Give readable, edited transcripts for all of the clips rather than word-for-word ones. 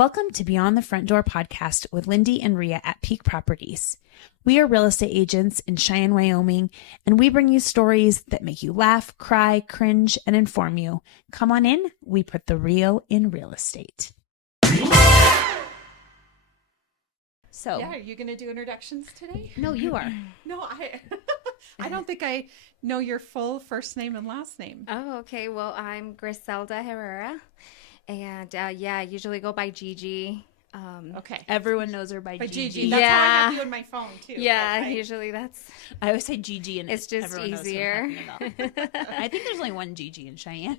Welcome to Beyond the Front Door podcast with Lindee and Rhea at Peak Properties. We are real estate agents in Cheyenne, Wyoming, and we bring you stories that make you laugh, cry, cringe, and inform you. Come on in. We put the real in real estate. So, yeah, are you going to do introductions today? No, you are. No, I don't think I know your full first name and last name. Oh, okay. Well, I'm Griselda Herrera, and I usually go by Gigi. Okay. Everyone knows her by Gigi. Gigi. That's how I have you in my phone, too. Yeah, usually that's... I always say Gigi, and it's just everyone easier. knows what I'm talking about. I think there's only one Gigi in Cheyenne.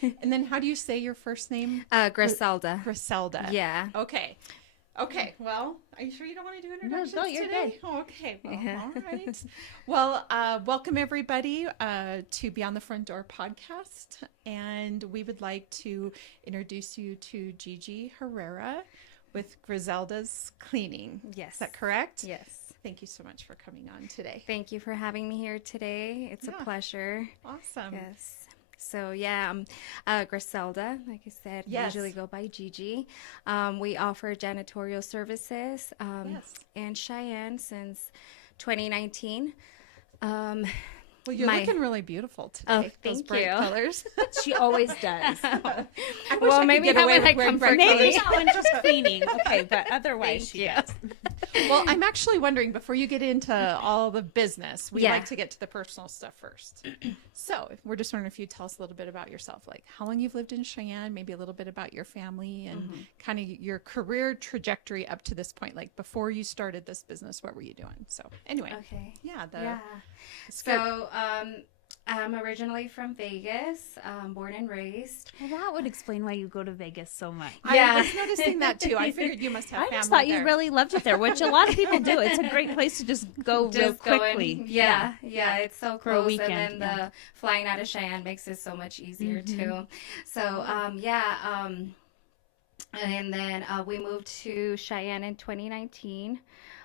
And then how do you say your first name? Griselda. Griselda. Yeah. Okay, well, are you sure you don't want to do introductions No, you're today? good. Oh, okay, well, all right. Well, welcome everybody to Beyond the Front Door podcast. And we would like to introduce you to Gigi Herrera with Griselda's Cleaning. Yes. Is that correct? Yes. Thank you so much for coming on today. Thank you for having me here today. It's a pleasure. Awesome. Yes. So, I'm Griselda, like I said, usually go by Gigi. We offer janitorial services in Cheyenne since 2019. Well, you're looking really beautiful today. Oh, Those thank bright you. colors. She always does. Well, maybe that when I come for Maybe cleaning. not when just cleaning. Okay, but otherwise she does. Well, I'm actually wondering, before you get into all the business, we like to get to the personal stuff first. So we're just wondering if you tell us a little bit about yourself, like how long you've lived in Cheyenne, maybe a little bit about your family and kind of your career trajectory up to this point. Like before you started this business, what were you doing? So anyway, So I'm originally from Vegas, born and raised. Well, that would explain why you go to Vegas so much. I was noticing that too. I figured you must have family. I just thought there. you really loved it there, which a lot of people do. It's a great place to just go real quickly. Yeah, it's so For a close. weekend, And then the flying out of Cheyenne makes it so much easier too. So, and then we moved to Cheyenne in 2019.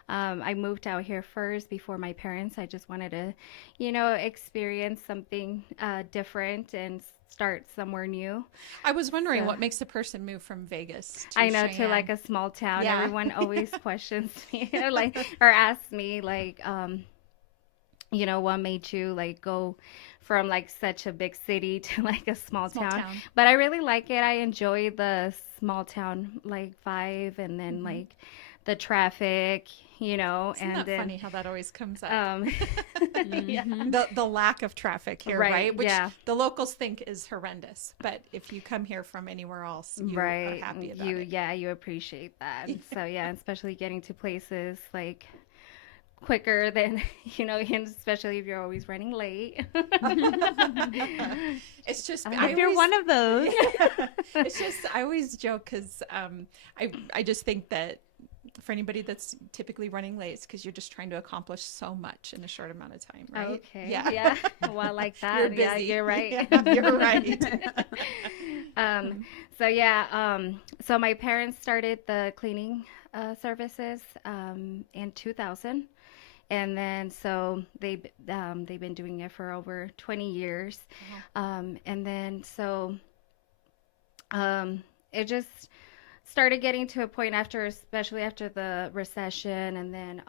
I moved out here first before my parents. I just wanted to, experience something different and start somewhere new. I was wondering what makes a person move from Vegas to Cheyenne. to like a small town. Yeah. Everyone always questions me or asks me what made you go from such a big city to a small town. But I really like it. I enjoy the small town vibe, and then the traffic, Isn't and that then funny how that always comes up? yeah. The lack of traffic here, right? Which yeah. the locals think is horrendous, but if you come here from anywhere else, you are happy about it. Yeah, you appreciate that. So especially getting to places quicker than and especially if you're always running late. It's just If you're one of those. It's just I always joke because I just think that for anybody that's typically running late, it's because you're just trying to accomplish so much in a short amount of time, right? Okay. Yeah. Well, like that. You're busy. Yeah, you're right. Yeah, you're right. So my parents started the cleaning services in 2000. And then so they've been doing it for over 20 years. And then so it just started getting to a point especially after the recession, and then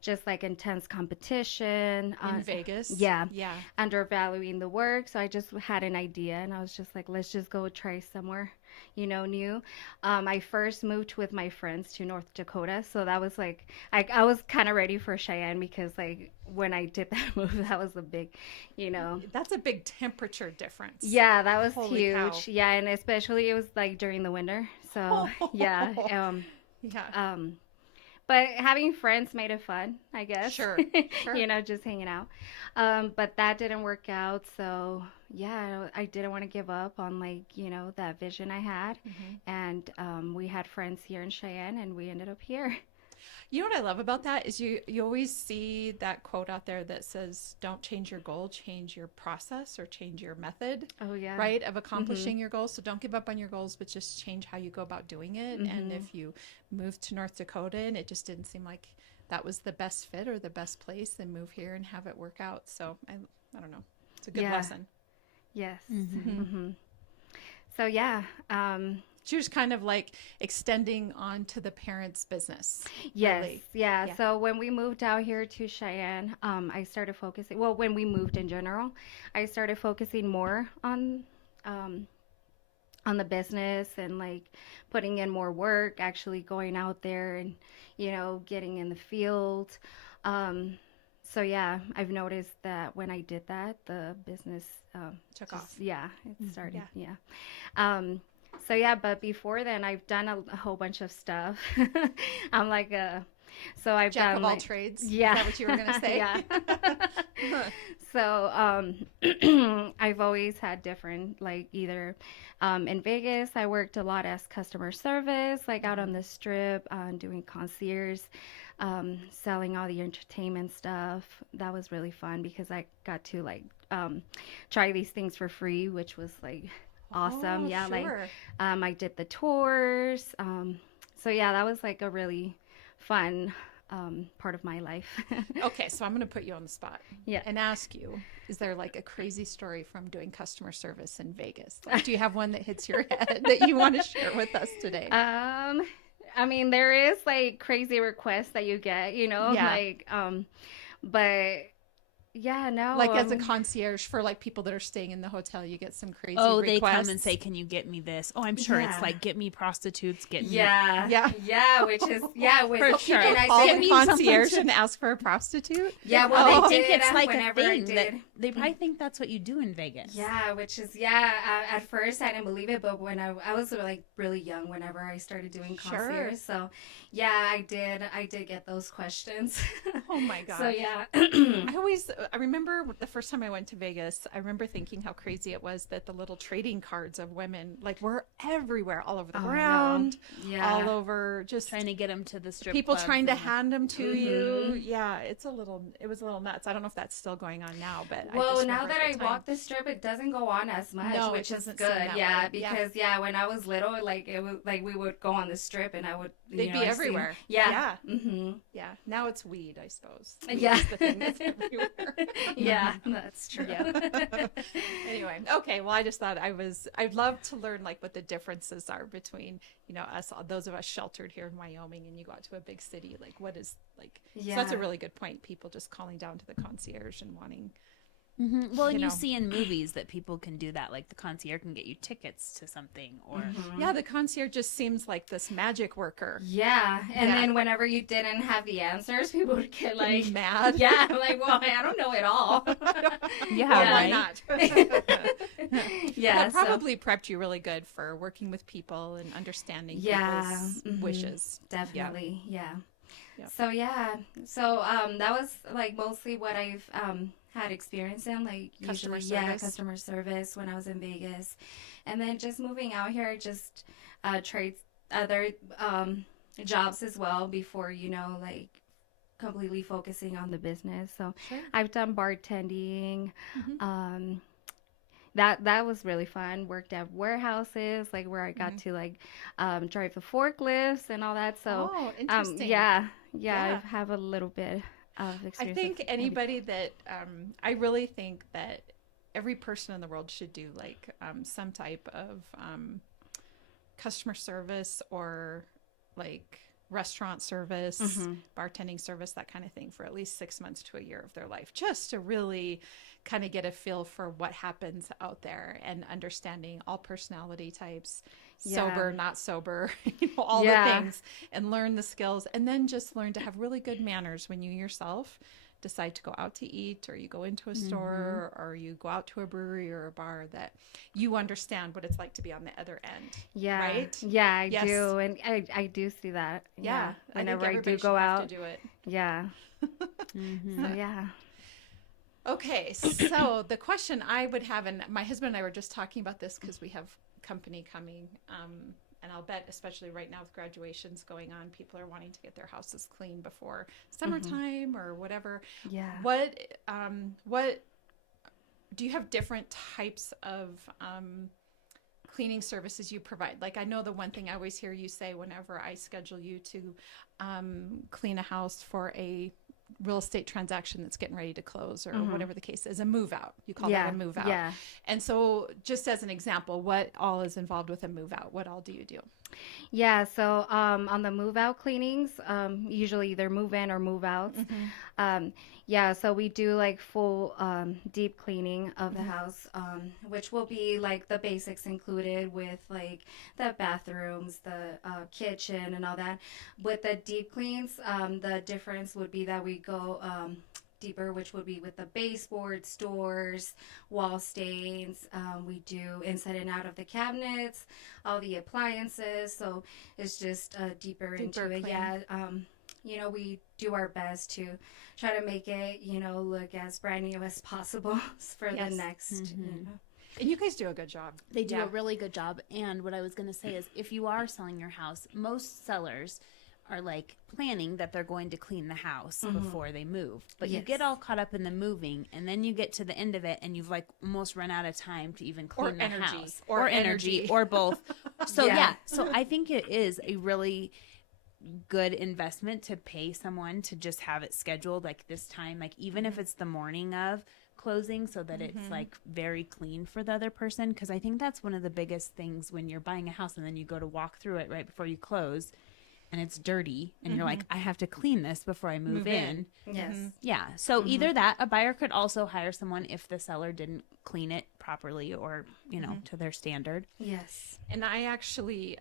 just intense competition In Vegas? Yeah. Yeah. Undervaluing the work. So I just had an idea, and I was just like, let's just go try somewhere, new. I first moved with my friends to North Dakota. So that was I was kind of ready for Cheyenne, because when I did that move, that was a big, That's a big temperature difference. Yeah, that was Holy huge. cow. Yeah. And especially it was during the winter. So yeah. Yeah. But having friends made it fun, I guess. Sure. Just hanging out. But that didn't work out. So, yeah, I didn't want to give up on, that vision I had. And we had friends here in Cheyenne, and we ended up here. You know what I love about that is you always see that quote out there that says, don't change your goal, change your process or change your method. Oh, yeah. Right? Of accomplishing your goals. So don't give up on your goals, but just change how you go about doing it. And if you moved to North Dakota and it just didn't seem like that was the best fit or the best place, then move here and have it work out. So I don't know. It's a good lesson. Yes. So, yeah. She was kind of like extending on to the parents' business. Yes. Really. Yeah. So when we moved out here to Cheyenne, I started focusing, well, when we moved in general, I started focusing more on the business and like putting in more work, actually going out there and, getting in the field. So yeah, I've noticed that when I did that, the business Took off. Yeah, it started. Yeah. So yeah, but before then, I've done a whole bunch of stuff. I'm like so I've Jack done of all trades. Yeah. Is that what you were gonna say? Yeah. So I've always had different, like either in Vegas, I worked a lot as customer service, like out on the strip, doing concierge, selling all the entertainment stuff. That was really fun because I got to like try these things for free, which was like awesome. Oh, Yeah, sure. like I did the tours. So yeah, that was like a really fun part of my life. Okay, so I'm going to put you on the spot. Yeah. And ask you, is there like a crazy story from doing customer service in Vegas? Like, do you have one that hits your head that you want to share with us today? I mean, there is like crazy requests that you get, like, but yeah, no. Like as a concierge for like people that are staying in the hotel, you get some crazy requests. They come and say, "Can you get me this?" Oh, I'm sure it's like, "Get me prostitutes, get me." Yeah, which is for sure. And I Call did the concierge and ask for a prostitute. Yeah, well, they think it's like a whenever I thing did. that they probably think that's what you do in Vegas. Yeah, which is at first I didn't believe it, but when I was like really young whenever I started doing concierge, Sure. so yeah, I did get those questions. Oh my god. So yeah, I remember the first time I went to Vegas, I remember thinking how crazy it was that the little trading cards of women like were everywhere, all over the ground, all over, just trying to get them to the strip people clubs trying to and hand them to you. Yeah, it was a little nuts. I don't know if that's still going on now, but well, now that I walk the strip, it doesn't go on as much, No, which it is doesn't good. seem that Yeah, way. because when I was little, like it was like we would go on the strip and I would they'd be everywhere. Yeah. Yeah. Now it's weed, I suppose. Weed Yeah. is the thing that's everywhere. Yeah, that's true. Yeah. Anyway, okay. Well, I just thought I'd love to learn like what the differences are between, us, those of us sheltered here in Wyoming, and you go out to a big city. Like, what is like? Yeah. So that's a really good point. People just calling down to the concierge and wanting. Well, and you see in movies that people can do that, like the concierge can get you tickets to something, or Yeah, the concierge just seems like this magic worker. Yeah, and then whenever you didn't have the answers, people would get like mad. Yeah, like, well, I don't know it all. Why not? Yeah, that probably prepped you really good for working with people and understanding people's wishes. Definitely, yeah. Yep. So that was like mostly what I've had experience in, like Customer usually, service. customer service when I was in Vegas, and then just moving out here, just tried other jobs as well before like completely focusing on the business. So Sure. I've done bartending. That was really fun. Worked at warehouses, like where I got to like drive the forklifts and all that. So interesting. yeah, I have a little bit of experience. I think anybody that I really think that every person in the world should do like some type of customer service or like restaurant service, bartending service, that kind of thing for at least 6 months to a year of their life, just to really kind of get a feel for what happens out there and understanding all personality types, sober, not sober, all the things, and learn the skills, and then just learn to have really good manners when you yourself decide to go out to eat, or you go into a store, or you go out to a brewery or a bar, that you understand what it's like to be on the other end. Yeah. Right? Yeah, I do. And I do see that. Yeah. Whenever I do go out. to do it. Yeah. So, yeah. Okay. So the question I would have, and my husband and I were just talking about this because we have company coming, and I'll bet, especially right now with graduations going on, people are wanting to get their houses clean before summertime or whatever. Yeah. What do you have different types of cleaning services you provide? Like, I know the one thing I always hear you say whenever I schedule you to clean a house for a real estate transaction that's getting ready to close or whatever the case is, a move out. You call that a move out. Yeah. And so just as an example, what all is involved with a move out? What all do you do? Yeah, so on the move out cleanings, usually either move in or move outs. Yeah, so we do like full deep cleaning of the house, which will be like the basics included with like the bathrooms, the kitchen, and all that. With the deep cleans, the difference would be that we go deeper, which would be with the baseboards, doors, wall stains. We do inside and out of the cabinets, all the appliances. So it's just deeper into it. Yeah. You know, we do our best to try to make it, you know, look as brand new as possible for the next. You know. And you guys do a good job. They do a really good job. And what I was going to say is if you are selling your house, most sellers are like planning that they're going to clean the house before they move. But you get all caught up in the moving, and then you get to the end of it and you've like almost run out of time to even clean the house. Or energy. Or both. So so I think it is a really good investment to pay someone to just have it scheduled like this time, like even if it's the morning of closing, so that it's like very clean for the other person. Because I think that's one of the biggest things when you're buying a house and then you go to walk through it right before you close and it's dirty and you're like, I have to clean this before I move in. Yes. Yeah. So either that, a buyer could also hire someone if the seller didn't clean it properly or, you know, to their standard. Yes. And I actually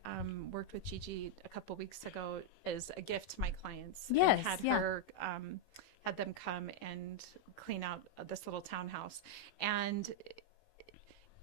worked with Gigi a couple weeks ago as a gift to my clients. Yes. And had them come and clean out this little townhouse. And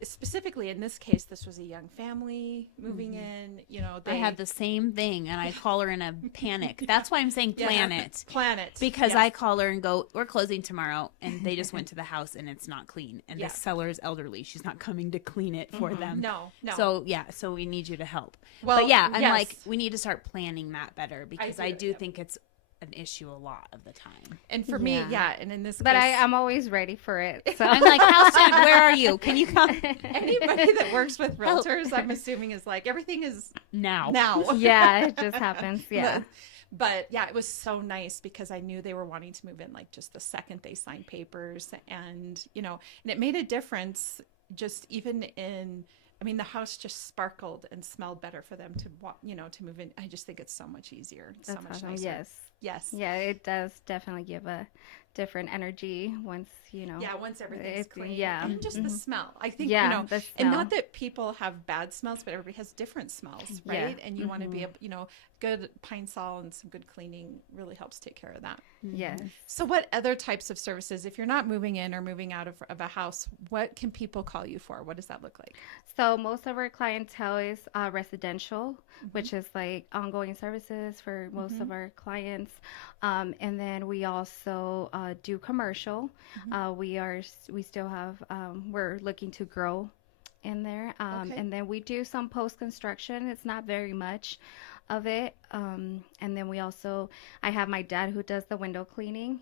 specifically in this case, this was a young family moving in. You know, I have the same thing, and I call her in a panic. That's why I'm saying plan it. Plan it. Because I call her and go, we're closing tomorrow, and they just went to the house and it's not clean. And the seller is elderly. She's not coming to clean it for them. No. So, so we need you to help. Well, but yeah, I'm like, we need to start planning that better because I do think it's an issue a lot of the time. And for me, and in this but case, I'm always ready for it. So I'm like, how soon? Where are you? Can you come? Anybody that works with realtors, I'm assuming is like, everything is now. Yeah, it just happens. Yeah. But yeah, it was so nice because I knew they were wanting to move in like just the second they signed papers, and you know, and it made a difference just even in, I mean, the house just sparkled and smelled better for them to walk, you know, to move in. I just think it's so much easier. It's so much nicer. Yes. Yeah, it does definitely give a different energy once, you know. Yeah, once everything's clean. Yeah. And just the smell. I think, you know, and not that people have bad smells, but everybody has different smells, right? And you want to be able, you know, good pine sol and some good cleaning really helps take care of that. Yes. So what other types of services, if you're not moving in or moving out of a house, what can people call you for? What does that look like? So most of our clientele is residential, which is like ongoing services for most of our clients. And then we also do commercial. We still have, we're looking to grow in there. And then we do some post-construction. It's not very much of it. And then we also, I have my dad who does the window cleaning.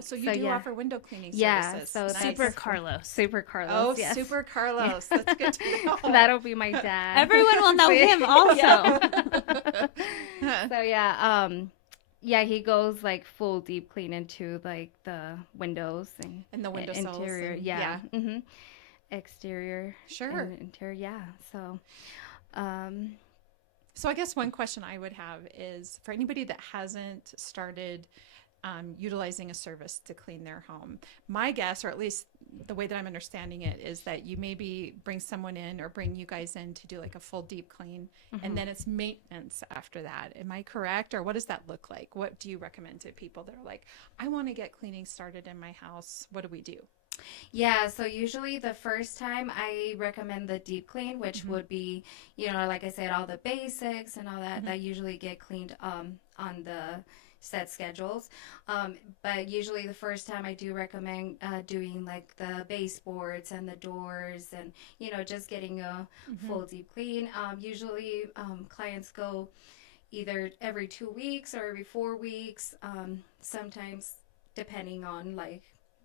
So you do offer window cleaning services. Yeah, so nice. Super Carlos. Yes. Super Carlos. That's good to know. That'll be my dad. Everyone will know him also. So he goes like full deep clean into like the windows and the window interior. And, Exterior. Sure. And interior. So I guess one question I would have is for anybody that hasn't started utilizing a service to clean their home. My guess, or at least the way that I'm understanding it, is that you maybe bring someone in or bring you guys in to do like a full deep clean, and then it's maintenance after that. Am I correct? Or what does that look like? What do you recommend to people that are like, I want to get cleaning started in my house? What do we do? Yeah, so usually the first time I recommend the deep clean, which would be, you know, like I said, all the basics and all that, that usually get cleaned on the set schedules. But usually the first time I do recommend doing like the baseboards and the doors and, you know, just getting a full deep clean. Usually clients go either every 2 weeks or every 4 weeks, sometimes depending on like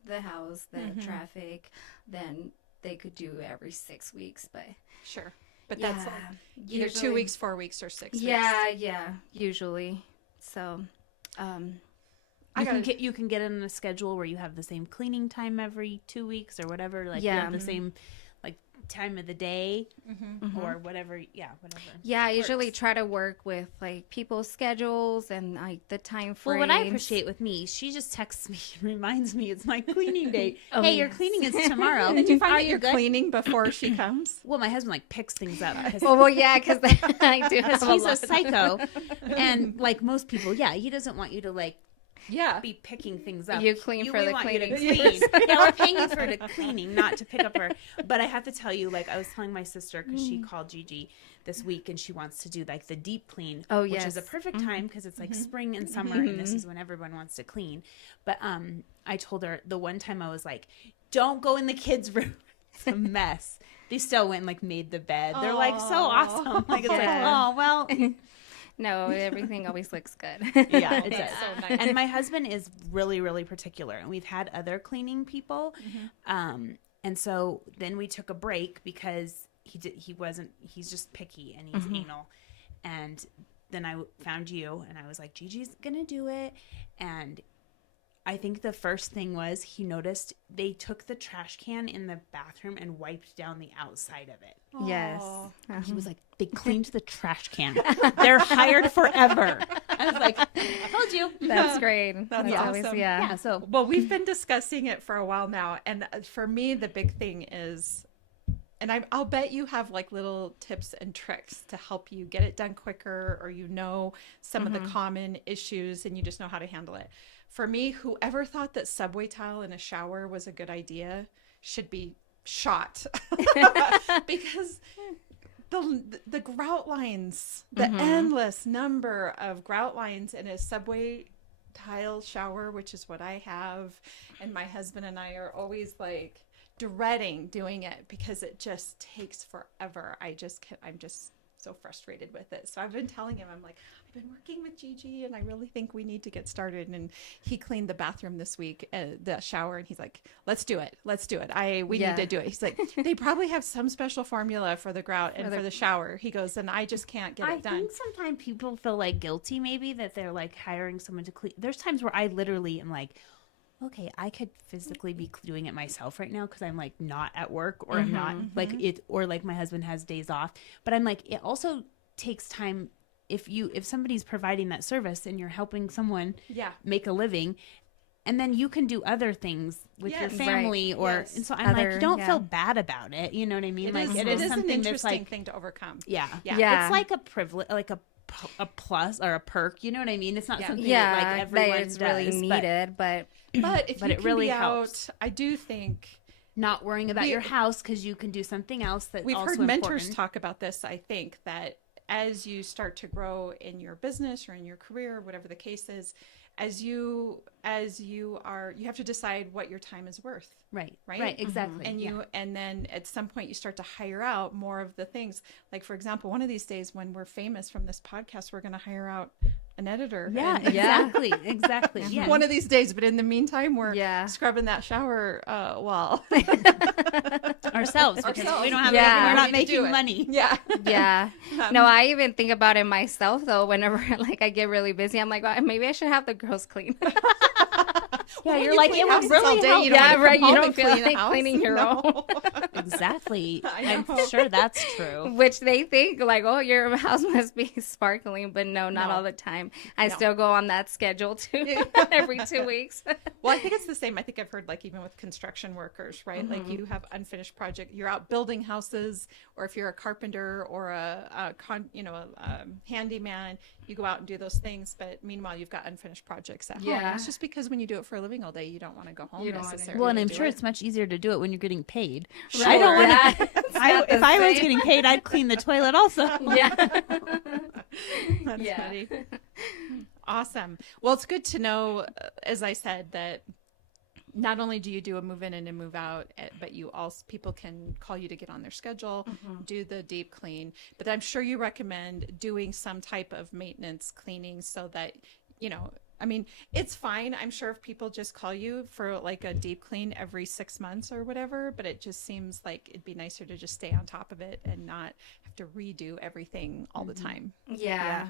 the house, the traffic, then they could do every 6 weeks. But sure. But that's like either 2 weeks, 4 weeks, or 6 weeks. Yeah, usually. So You can get in a schedule where you have the same cleaning time every 2 weeks or whatever. Like you have the same like time of the day or whatever. Yeah, whatever. Yeah, I usually try to work with like people's schedules and like the time frame. Well, what I appreciate with me, she just texts me and reminds me it's my cleaning day. Hey, your cleaning is tomorrow. Did you find that you're cleaning before she comes? Well, my husband like picks things up. Well, yeah, because I do have he's a psycho, and like most people, he doesn't want you to like be picking things up. You clean for the cleaning. Clean. Yeah, we're paying you for the cleaning, not to pick up her. But I have to tell you, like I was telling my sister because she called Gigi this week and she wants to do like the deep clean, which is a perfect time because it's like spring and summer and this is when everyone wants to clean. But I told her the one time I was like, don't go in the kids' room. It's a mess. They still went and like made the bed. They're like so awesome. Like it's like, oh well. No, everything always looks good. Yeah, it does. So nice. And my husband is really, really particular. And we've had other cleaning people. And so then we took a break because he's just picky and he's anal. And then I found you and I was like, Gigi's going to do it. And I think the first thing was he noticed they took the trash can in the bathroom and wiped down the outside of it. Yes. He was like, they cleaned the trash can. They're hired forever. I was like, I told you. That's great. That's awesome. Yeah. So, well, we've been discussing it for a while now. And for me, the big thing is, and I'll bet you have like little tips and tricks to help you get it done quicker, or some of the common issues and you just know how to handle it. For me, whoever thought that subway tile in a shower was a good idea should be shot. Because the grout lines, the endless number of grout lines in a subway tile shower, which is what I have, and my husband and I are always like dreading doing it because it just takes forever. I'm just so frustrated with it. So I've been telling him, I'm like, I've been working with Gigi and I really think we need to get started. And he cleaned the bathroom this week, the shower, and he's like, let's do it. We need to do it. He's like, they probably have some special formula for the grout and for the shower. He goes, and I just can't get it done. I think sometimes people feel like guilty maybe that they're like hiring someone to clean. There's times where I literally am like, okay, I could physically be doing it myself right now because I'm like not at work or I'm not like it, or like my husband has days off. But I'm like, it also takes time if somebody's providing that service and you're helping someone make a living, and then you can do other things with your family and so I'm like, don't feel bad about it. You know what I mean? It is something an interesting thing to overcome. Yeah. It's like a privilege, like a plus or a perk, you know what I mean? It's not something that like everyone it's really needed, but if you it really helps. I do think not worrying about your house because you can do something else that we've also heard mentors important. Talk about this. I think that as you start to grow in your business or in your career, whatever the case is, you have to decide what your time is worth. Right, exactly. And and then at some point you start to hire out more of the things. Like, for example, one of these days when we're famous from this podcast, we're going to hire out an editor. Yeah, exactly. Yeah. One of these days, but in the meantime, we're scrubbing that shower wall ourselves because we don't have we're not making money. Yeah. No, I even think about it myself though. Whenever like I get really busy, I'm like, well, maybe I should have the girls clean. Yeah, you're like, it would really help. Yeah, right. You don't feel like cleaning your own. Exactly. I'm sure that's true. Which they think like, oh, your house must be sparkling, but not all the time. I still go on that schedule too, every 2 weeks. Well, I think it's the same. I think I've heard like even with construction workers, right? Like you have unfinished project. You're out building houses, or if you're a carpenter or a handyman, you go out and do those things. But meanwhile, you've got unfinished projects at home. It's just because when you do it for a living all day, you don't want to go home necessarily. Well, and I'm sure it's much easier to do it when you're getting paid. Sure. I don't want to. If I was getting paid, I'd clean the toilet also. Yeah. That's funny. Awesome. Well, it's good to know, as I said, that not only do you do a move in and a move out, but you also, people can call you to get on their schedule, do the deep clean. But I'm sure you recommend doing some type of maintenance cleaning so that, I mean, it's fine. I'm sure if people just call you for like a deep clean every 6 months or whatever, but it just seems like it'd be nicer to just stay on top of it and not have to redo everything all the time. Yeah.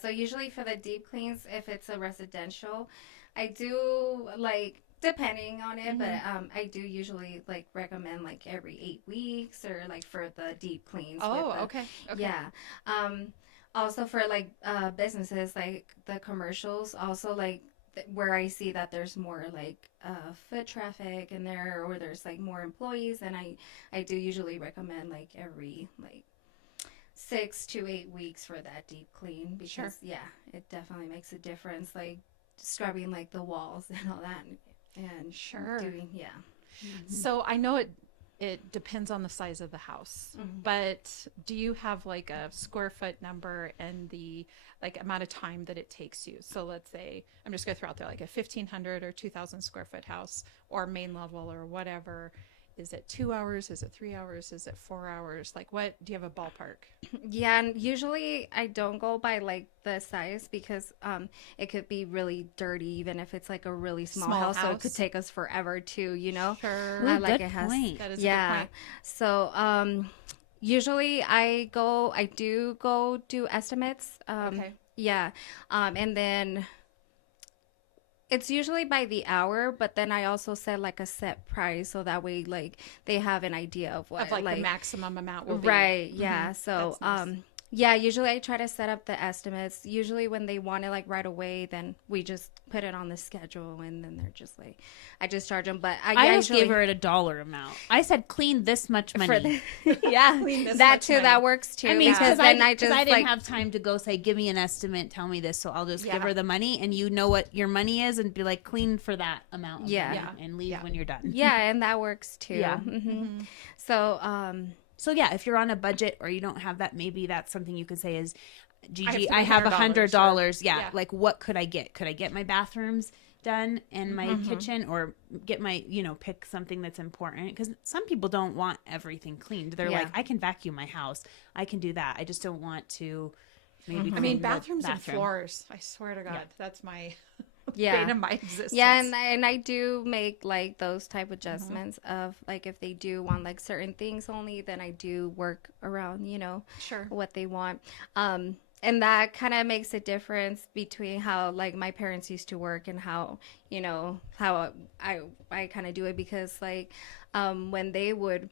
So usually for the deep cleans, if it's a residential, I do like depending on it, but I do usually like recommend like every 8 weeks or like for the deep cleans. Oh, okay. Yeah. Also for like businesses like the commercials, also like where I see that there's more like foot traffic in there or there's like more employees, and I do usually recommend like every like 6 to 8 weeks for that deep clean because it definitely makes a difference, like scrubbing like the walls and all that and doing So I know it depends on the size of the house, but do you have like a square foot number and the like amount of time that it takes you? So let's say, I'm just gonna throw out there like a 1,500 or 2,000 square foot house or main level or whatever. Is it 2 hours? Is it 3 hours? Is it 4 hours? Like, what do you have a ballpark? Yeah, and usually I don't go by like the size because it could be really dirty even if it's like a really small house. So it could take us forever too, you know. Sure. Ooh, like good it has. point. That is a good point. So usually I do go do estimates. Okay. Yeah. And then it's usually by the hour, but then I also set like a set price so that way like they have an idea of what Of like the maximum amount will be. Right, yeah. So That's nice. yeah, usually I try to set up the estimates. Usually when they want it like right away, then we just put it on the schedule and then they're just like I just charge them. But I just gave her a dollar amount. I said clean this much money. Yeah, that too. Money. That works too. I mean, because then I just didn't like have time to go say, give me an estimate, tell me this. So I'll just give her the money and you know what your money is and be like, clean for that amount. Of money and leave when you're done. yeah, and that works too. Yeah. So So yeah, if you're on a budget or you don't have that, maybe that's something you could say is, Gigi, I have $100. Yeah. Like what could I get? Could I get my bathrooms done and my kitchen, or get my, pick something that's important? Because some people don't want everything cleaned. They're like, I can vacuum my house. I can do that. I just don't want to maybe clean I mean, the bathrooms and bathroom. floors. I swear to God, that's my yeah. bane of my existence. Yeah, and I do make like those type of adjustments of like if they do want like certain things only, then I do work around, what they want. And that kind of makes a difference between how like my parents used to work and how, how I kind of do it because like when they would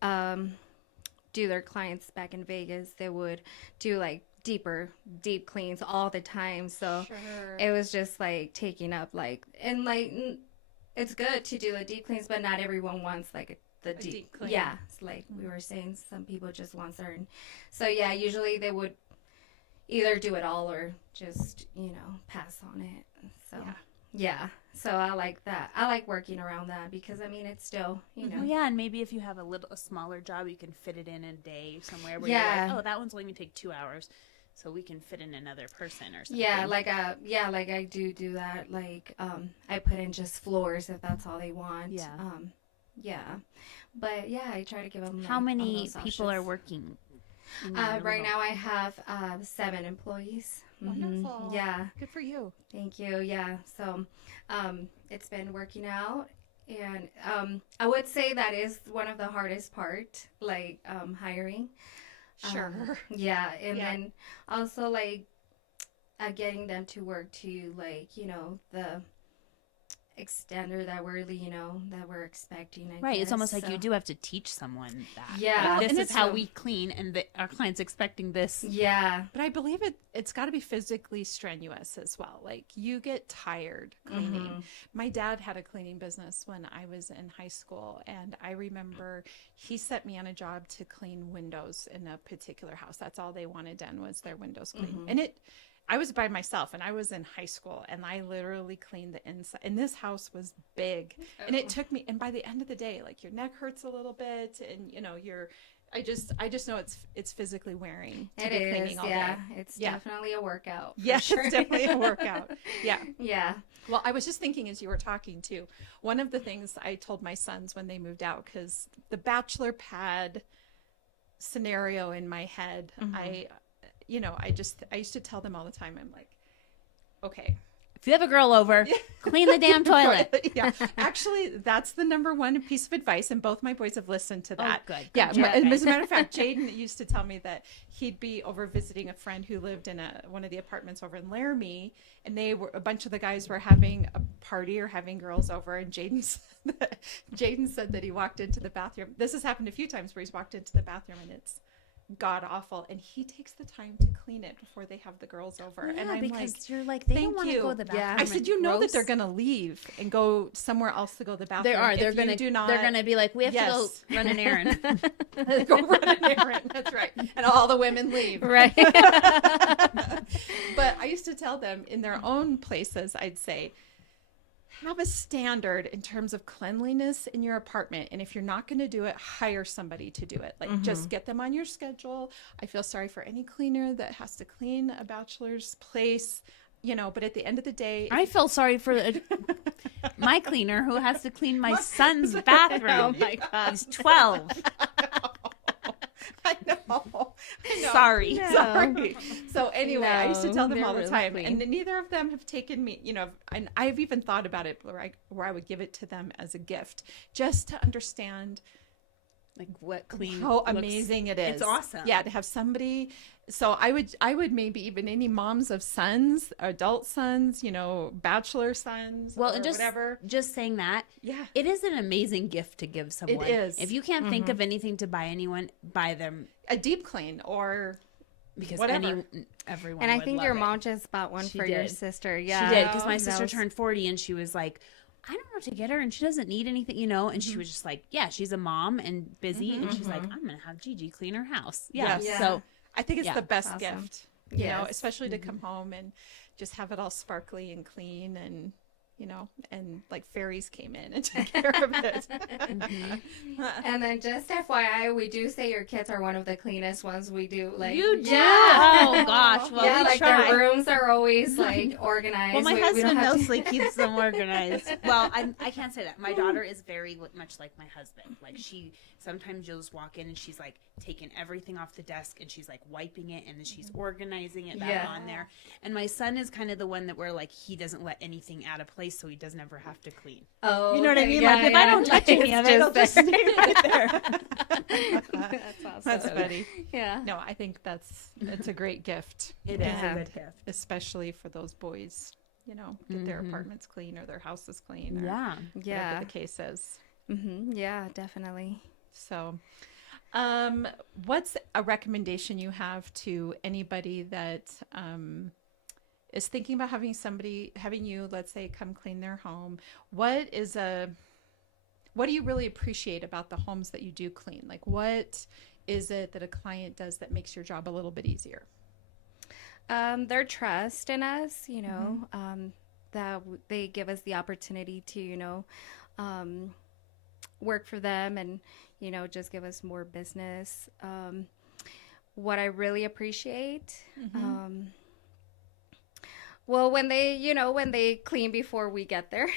do their clients back in Vegas, they would do like deep cleans all the time. So it was just like taking up like, and like it's good to do the deep cleans, but not everyone wants like the deep clean. Yeah, it's like we were saying, some people just want certain. So yeah, usually they would either do it all or just pass on it. So yeah, so I like that. I like working around that because I mean it's still Well, yeah, and maybe if you have a smaller job, you can fit it in a day somewhere where you're like, oh, that one's only gonna take 2 hours, so we can fit in another person or something. Yeah, like I do that. Like I put in just floors if that's all they want. Yeah. But yeah, I try to give them. Like, how many people are working? Right now I have 7 employees. Wonderful. Yeah. Good for you. Thank you. Yeah. So it's been working out. And I would say that is one of the hardest part, like hiring. Sure. Yeah. And then also like getting them to work to like, the extender that we're expecting. I guess. It's almost like you do have to teach someone that. Yeah. Like, this is how we clean, and our client's expecting this. Yeah. But I believe it's got to be physically strenuous as well. Like you get tired cleaning. My dad had a cleaning business when I was in high school, and I remember he set me on a job to clean windows in a particular house. That's all they wanted done was their windows cleaned. And I was by myself and I was in high school and I literally cleaned the inside, and this house was big and it took me, and by the end of the day, like your neck hurts a little bit and I just know it's physically wearing to be cleaning all day. It's definitely a workout. Yes, sure. It's definitely a workout. Yeah. Well, I was just thinking as you were talking too, one of the things I told my sons when they moved out, because the bachelor pad scenario in my head, I used to tell them all the time, I'm like, okay, if you have a girl over, clean the damn toilet. Yeah. Actually, that's the number one piece of advice, and both my boys have listened to that. Oh, good. Yeah. Okay. As a matter of fact, Jaden used to tell me that he'd be over visiting a friend who lived in one of the apartments over in Laramie, and a bunch of the guys were having a party or having girls over, and Jaden said that he walked into the bathroom. This has happened a few times where he's walked into the bathroom and it's god awful, and he takes the time to clean it before they have the girls over. Yeah, and I'm because like, you're like, they don't thank want to you. go to the bathroom. I said, you know that they're gonna leave and go somewhere else to go to the bathroom. They are. They're gonna be like, we have to go run an errand. Go run an errand. That's right. And all the women leave. Right. But I used to tell them in their own places, I'd say, have a standard in terms of cleanliness in your apartment. And if you're not going to do it, hire somebody to do it. Like, just get them on your schedule. I feel sorry for any cleaner that has to clean a bachelor's place, but at the end of the day, I feel sorry for my cleaner who has to clean my son's bathroom. Oh my God. He's 12. I know. Sorry. No. Sorry. So anyway, I used to No, tell them they're all the really time, clean. and neither of them have taken me, and I've even thought about it where I would give it to them as a gift, just to understand Like what clean? how amazing it is. It's awesome. Yeah, to have somebody. So I would maybe even any moms of sons, adult sons, bachelor sons, Well, or and whatever. just saying that, Yeah. it is an amazing gift to give someone. It is. If you can't think of anything to buy anyone, buy them A deep clean or because whatever. everyone. And I would think love your it. mom just bought one She for your did. sister. Yeah. She did because my That sister was- turned 40 and she was like, I don't know what to get her and she doesn't need anything, and she was just like, yeah, she's a mom and busy and she's like, I'm gonna have Gigi clean her house. Yeah. Yes. So I think it's Yeah. the best Awesome. gift, Yes. especially to come home and just have it all sparkly and clean and, and like fairies came in and took care of it. And then just FYI, we do say your kids are one of the cleanest ones we do. Like you do. Yeah. Oh gosh. Well, yeah, we like try. their rooms are always like organized. Well, my We don't husband have to- mostly keeps them organized. Well, I can't say that. My daughter is very much like my husband. Like sometimes you'll just walk in and she's like taking everything off the desk and she's like wiping it and then she's organizing it back Yeah. on there. And my son is kind of the one that where like he doesn't let anything out of place so he doesn't ever have to clean. Oh, You know what I okay. mean? Yeah, Like if I don't touch any of it, it'll just there. stay right there. That's awesome. That's funny. Yeah. No, I think that's a great gift. It is Yeah. a good gift. Especially for those boys, get their apartments clean or their houses clean or Yeah. Yeah. whatever the case is. Yeah, definitely. So, what's a recommendation you have to anybody that is thinking about having you, let's say, come clean their home? What do you really appreciate about the homes that you do clean? Like, what is it that a client does that makes your job a little bit easier? Their trust in us, that they give us the opportunity to, work for them and, just give us more business. What I really appreciate, well, when they clean before we get there.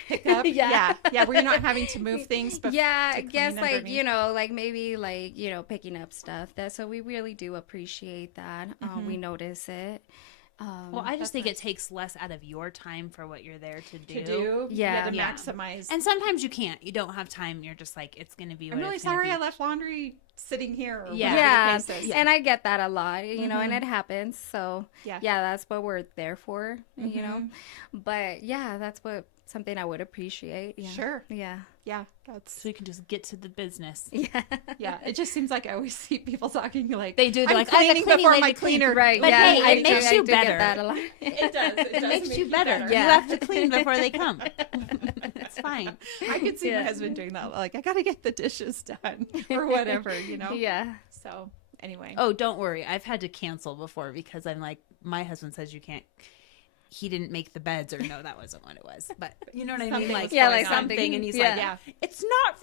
Yeah. Where you're not having to move things. Yeah, I to guess clean like, underneath. like maybe like, picking up stuff so we really do appreciate that. We notice it. Well, I just think nice. it takes less out of your time for what you're there to do. Yeah. to Yeah. maximize. And sometimes you can't. You don't have time. You're just like, it's going to be what I'm really it's gonna sorry be. I left laundry sitting here. Or Yeah. Yeah, whatever the case is. and I get that a lot, and it happens. So Yeah. that's what we're there for, But yeah, that's something I would appreciate. Yeah. Sure. Yeah. Yeah, that's So you can just get to the business. Yeah. yeah. It just seems like I always see people talking like They do. They're I'm like, I have a cleaning cleaning before lady my to clean. cleaner. Right. But yeah. hey, I it makes do you get better. that a lot. It does. It makes you better. Yeah. You have to clean before they come. It's fine. I could see my Yeah. husband doing that. Like, I got to get the dishes done or whatever, Yeah. So anyway. Oh, don't worry. I've had to cancel before because I'm like, my husband says you can't. He didn't make the beds, or no, that wasn't what it was. But you know what I mean? Something Like, was Yeah, going like on. something. and he's Yeah. like, Yeah, it's not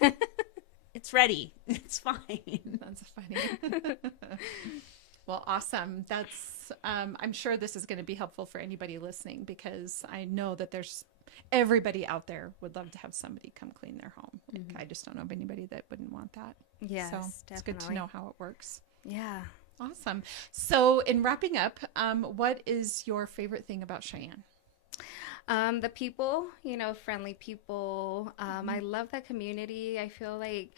ready. It's ready. It's fine. that's funny. Well, awesome. That's, I'm sure this is going to be helpful for anybody listening because I know that there's everybody out there would love to have somebody come clean their home. I just don't know of anybody that wouldn't want that. Yes, So it's definitely. good to know how it works. Yeah. Awesome. So in wrapping up, what is your favorite thing about Cheyenne? The people, friendly people. I love the community. I feel like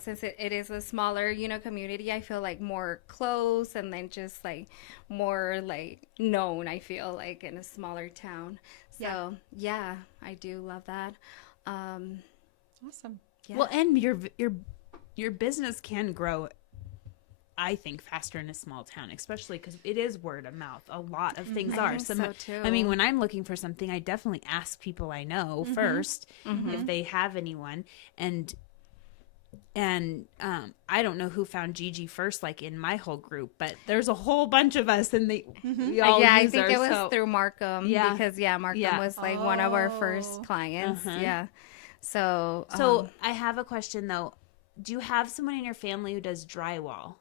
since it is a smaller, community, I feel like more close and then just like more like known, I feel like in a smaller town. So yeah, I do love that. Awesome. Yeah. Well, and your business can grow, I think, faster in a small town, especially because it is word of mouth. A lot of things are. So too. I mean, when I'm looking for something, I definitely ask people I know first if they have anyone. And I don't know who found Gigi first, like in my whole group, but there's a whole bunch of us, and we all I use think it was so. through Markham. Yeah. Because Markham was like one of our first clients. Yeah. So I have a question though. Do you have someone in your family who does drywall?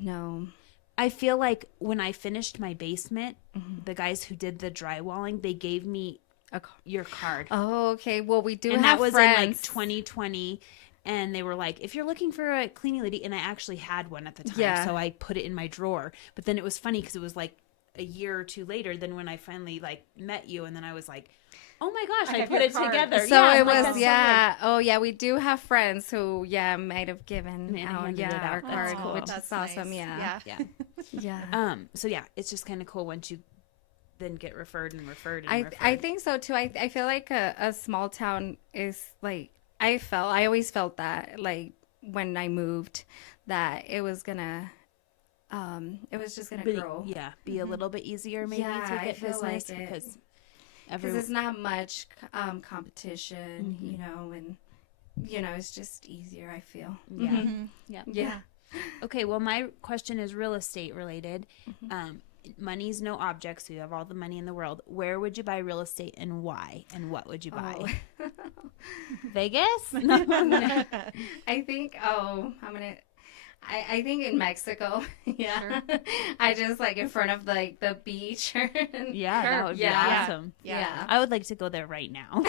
No. I feel like when I finished my basement, the guys who did the drywalling, they gave me your card. Oh, okay. Well, we do and have that was friends. in like 2020, and they were like, if you're looking for a cleaning lady, and I actually had one at the time, so I put it in my drawer. But then it was funny because it was like a year or two later than when I finally like met you, and then I was like, oh my gosh, I put it together. So it was, oh yeah, we do have friends who, might have given out, our card, cool. which That's is awesome. nice. Yeah. So yeah, it's just kind of cool once you then get referred. I think so too. I feel like a small town is like, I always felt that like when I moved that it was just gonna grow. Yeah, be a little bit easier maybe to get business like because it's not much competition, and it's just easier, I feel. Yeah. Okay, well, my question is real estate related. Money's no object, so you have all the money in the world. Where would you buy real estate and why? And what would you buy? Vegas? I think, I think in Mexico. Yeah. Sure. I just like in front of like the beach. That would be awesome. Yeah. I would like to go there right now.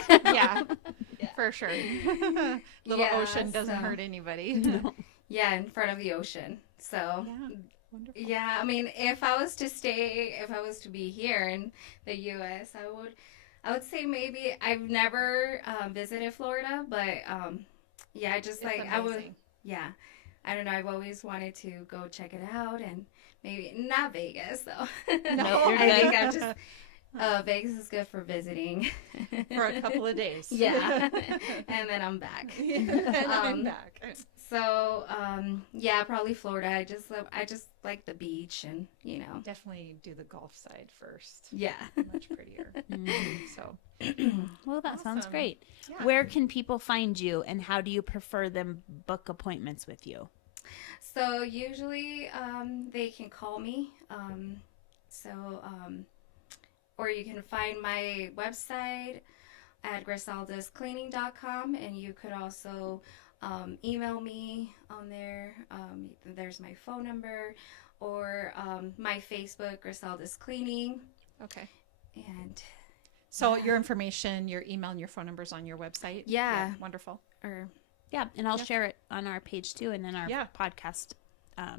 For sure. Little ocean doesn't hurt anybody. No. Yeah, in front of the ocean. So wonderful. Yeah, I mean, if I was to be here in the US, I would say maybe I've never visited Florida, but I just like amazing. I would I don't know. I've always wanted to go check it out, and maybe not Vegas though. No, I think I'm just. Vegas is good for visiting for a couple of days. Yeah, and then I'm back. I'm back. So probably Florida. I just like the beach, and definitely do the Gulf side first. Yeah, much prettier. So, well, that sounds great. Yeah. Where can people find you, and how do you prefer them book appointments with you? So usually they can call me. Or you can find my website at grisaldascleaning.com, and you could also email me on there. There's my phone number, or my Facebook, Griselda's Cleaning. Okay. And so your information, your email, and your phone numbers on your website. Yeah. Wonderful. And I'll share it on our page too, and in our podcast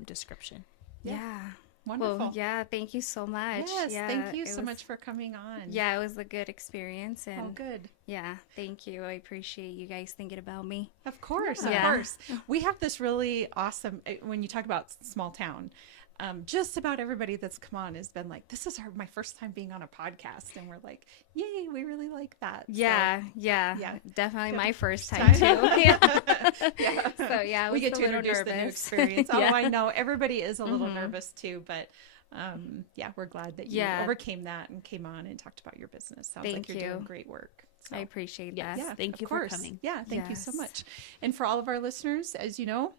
description. Yeah. Wonderful. Well, thank you so much. Yes, thank you so much for coming on. Yeah, it was a good experience. And good. Yeah, thank you. I appreciate you guys thinking about me. Of course, of course. We have this really awesome, when you talk about small town, just about everybody that's come on has been like, this is my first time being on a podcast. And we're like, yay, we really like that. Yeah, definitely my first time too. So yeah, we get to introduce the new experience. Oh, I know. Everybody is a little nervous too, but we're glad that you overcame that and came on and talked about your business. Sounds like you're doing great work. So, I appreciate that. Yeah, thank you for coming. Yeah, thank you so much. And for all of our listeners, as you know,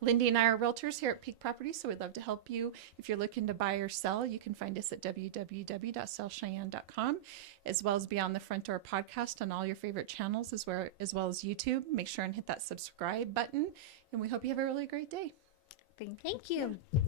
Lindee and I are realtors here at Peak Properties, so we'd love to help you. If you're looking to buy or sell, you can find us at www.sellcheyenne.com, as well as Beyond the Front Door podcast on all your favorite channels, as well as YouTube. Make sure and hit that subscribe button, and we hope you have a really great day. Thank you. Yeah.